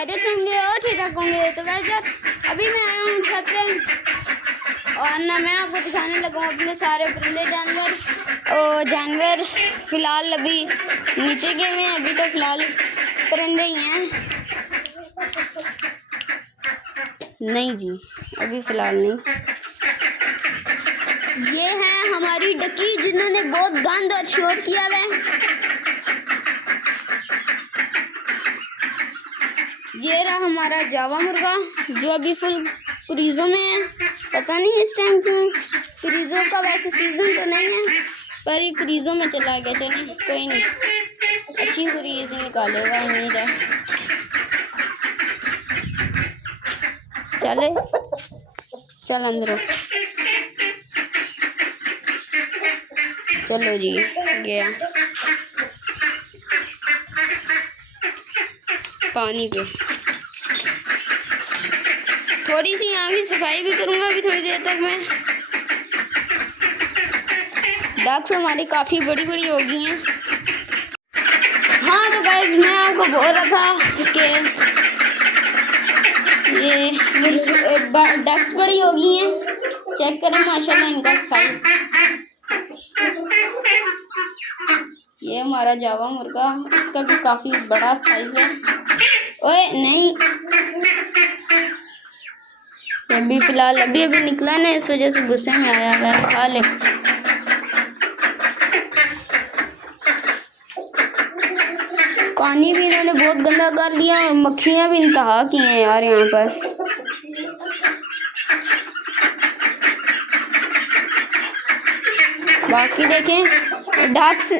खैरियत से होंगे और ठीक ठाक होंगे। तो वैसे अभी मैं आया हूँ छत पे और ना मैं आपको दिखाने लगा हूँ अपने सारे परिंदे जानवर। और जानवर फ़िलहाल अभी नीचे गए हुए हैं, अभी तो फ़िलहाल परिंदे ही हैं। नहीं जी, अभी फ़िलहाल नहीं। ये है हमारी डकी जिन्होंने बहुत गंद और शोर किया हुआ है। ये रहा हमारा जावा मुर्गा जो अभी फुल क्रीज़ों में है। पता नहीं इस टाइम क्यों, क्रीज़ों का वैसे सीज़न तो नहीं है पर ये क्रीज़ों में चला गया। चलिए कोई नहीं, अच्छी क्रीज़ निकालेगा उम्मीद है। चले चल अंदर, चलो जी गया पानी पे। थोड़ी सी यहाँ की सफाई भी करूँगा अभी थोड़ी देर तक मैं। डक्स हमारी काफ़ी बड़ी बड़ी हो गई हैं। हाँ तो गाइस मैं आपको बोल रहा था कि ये डक्स बड़ी हो गई हैं। चेक करें माशाल्लाह इनका साइज। ये हमारा जावा मुर्गा, इसका भी काफ़ी बड़ा साइज है। ओए नहीं, अभी फ़िलहाल अभी निकला ना, इस वजह से गुस्से में आया हुआ है। खा ले। पानी भी इन्होंने बहुत गंदा कर लिया और मक्खियाँ भी इंतहा की हैं यार यहाँ पर। बाकी देखें डक्स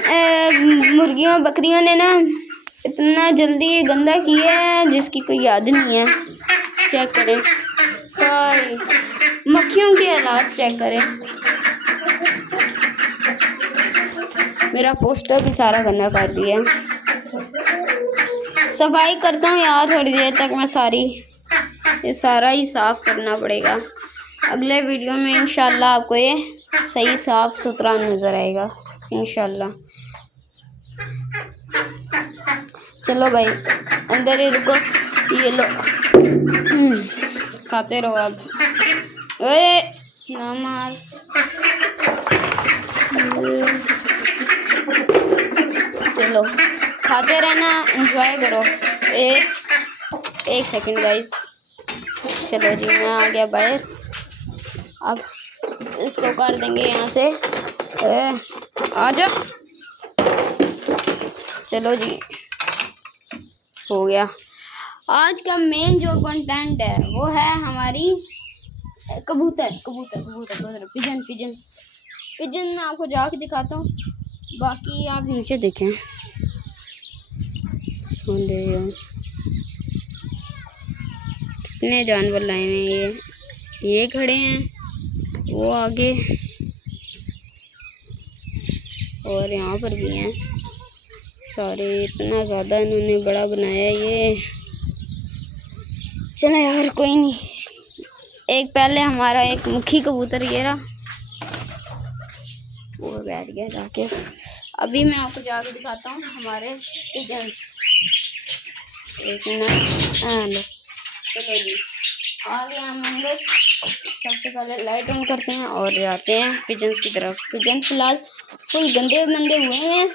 मुर्गियों बकरियों ने ना इतना जल्दी गंदा किया है जिसकी कोई याद नहीं है। चेक करें सारी मक्खियों की हालात, चेक करें। मेरा पोस्टर भी सारा गंदा कर दिया है। सफाई करता हूँ यार थोड़ी देर तक मैं सारी, ये सारा ही साफ़ करना पड़ेगा। अगले वीडियो में इंशाल्लाह आपको ये सही साफ़ सुथरा नज़र आएगा इंशाल्लाह। चलो भाई अंदर ही रुको, ये लो खाते रहो अब। ओए ना मार। चलो खाते रहना, एंजॉय करो। एक सेकंड गाइस। चलो जी मैं आ गया बाहर। अब इसको कर देंगे यहाँ से। आ जा। चलो जी हो गया। आज का मेन जो कंटेंट है वो है हमारी कबूतर कबूतर कबूतर कबूतर पिजन पिजन मैं आपको जाके दिखाता हूँ। बाकी आप नीचे देखें, कितने जानवर लाए हैं। ये खड़े हैं, वो आगे और यहाँ पर भी हैं सारे। इतना ज़्यादा इन्होंने बड़ा बनाया है ये। चलो यार कोई नहीं। एक पहले हमारा एक मुखी कबूतर ये रहा, वो बैठ गया जाके। अभी मैं आपको जाके दिखाता हूँ हमारे पिजन्स। एक मिनट। चलो जी आ गए हम अंदर। सबसे पहले लाइट ऑन करते हैं और जाते हैं पिजन्स की तरफ। पिजन फिलहाल फुल गंदे मंदे हुए हैं।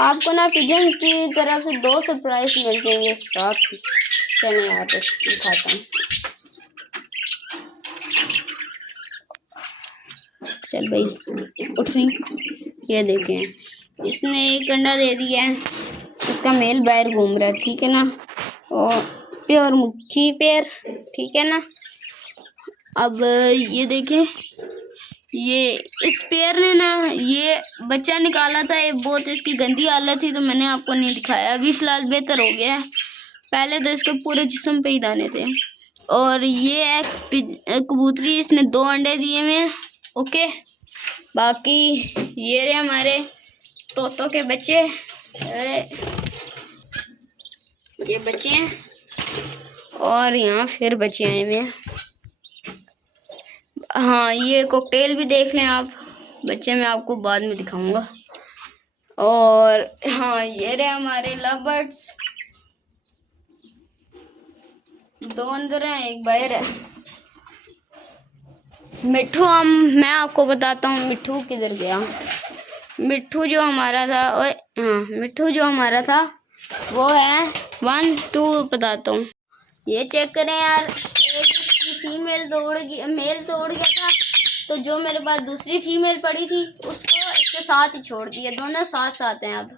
आपको ना पिजन्स की तरफ से 2 सरप्राइज मिल जाएंगे एक साथ ही। चलें यहाँ पे दिखाता हूँ। चल भाई उठ रही। ये देखें इसने एक अंडा दे दिया है, इसका मेल बाहर घूम रहा है, ठीक है ना। और प्योर मुखी पेयर, ठीक है ना। अब ये देखें, ये इस पेयर ने ना ये बच्चा निकाला था। ये बहुत इसकी गंदी हालत थी तो मैंने आपको नहीं दिखाया। अभी फ़िलहाल बेहतर हो गया है। पहले तो इसके पूरे जिस्म पे ही दाने थे। और ये है कबूतरी, इसने 2 अंडे दिए हुए हैं। ओके, बाकी ये रहे हमारे तोतों के बच्चे। ये बच्चे हैं और यहाँ फिर बच्चे आए हुए हैं। हाँ ये कॉकटेल भी देख लें आप, बच्चे मैं आपको बाद में दिखाऊंगा। और हाँ ये रहे हमारे लव बर्ड्स। दो अंदर हैं, एक बाहर है। मिट्ठू मैं आपको बताता हूँ मिट्ठू किधर गया। मिट्ठू जो हमारा था, ओए हाँ, मिट्ठू जो हमारा था वो है 1 2 बताता हूँ। ये चेक करें यार, एक फीमेल मेल तोड़ गया था, तो जो मेरे पास दूसरी फीमेल पड़ी थी उसको इसके साथ ही छोड़ दिया। दोनों साथ साथ हैं अब।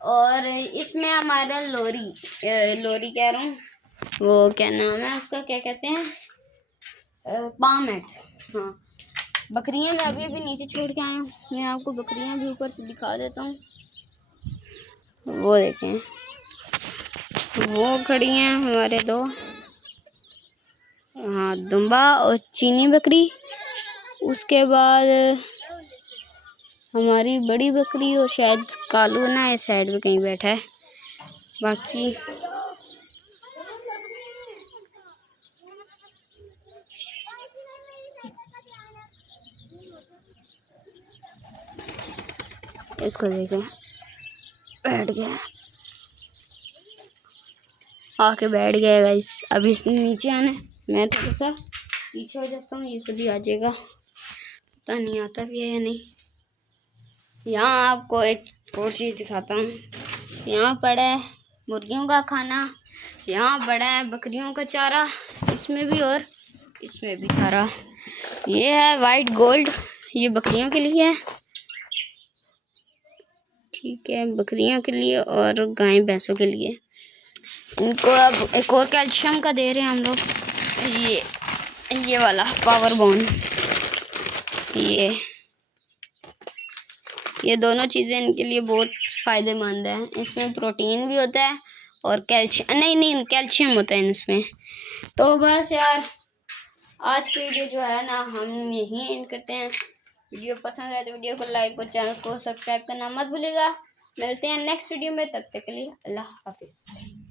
और इसमें हमारा लोरी कह रहा हूँ, वो क्या नाम है उसका, क्या कहते हैं, पामेट। हाँ, बकरियां मैं अभी नीचे छोड़ के आया हूँ। मैं आपको बकरियां भी ऊपर से दिखा देता हूँ। वो देखें, वो खड़ी हैं हमारे दो, हाँ, दुम्बा और चीनी बकरी। उसके बाद हमारी बड़ी बकरी और शायद कालू ना इस साइड पे कहीं बैठा है। बाकी इसको देखें, बैठ गया, आके बैठ गया गाइस। अभी इसने नीचे आना है, मैं थोड़ा सा पीछे हो जाता हूँ, ये खुद ही आ जाएगा। पता नहीं आता भी है या नहीं। यहाँ आपको एक और चीज़ दिखाता हूँ। यहाँ पड़ा है मुर्गियों का खाना, यहाँ पड़ा है बकरियों का चारा, इसमें भी और इसमें भी सारा। ये है वाइट गोल्ड, ये बकरियों के लिए है, ठीक है, बकरियों के लिए और गाय भैंसों के लिए। इनको अब एक और कैल्शियम का दे रहे हैं हम लोग, ये वाला पावर बोन। ये दोनों चीज़ें इनके लिए बहुत फ़ायदेमंद है। इसमें प्रोटीन भी होता है और कैल्शियम, नहीं कैल्शियम होता है इसमें। तो बस यार, आज की वीडियो जो है ना हम यहीं एंड करते हैं। वीडियो पसंद आए तो वीडियो को लाइक और चैनल को सब्सक्राइब करना मत भूलिएगा। मिलते हैं नेक्स्ट वीडियो में, तब तक के लिए अल्लाह हाफिज़।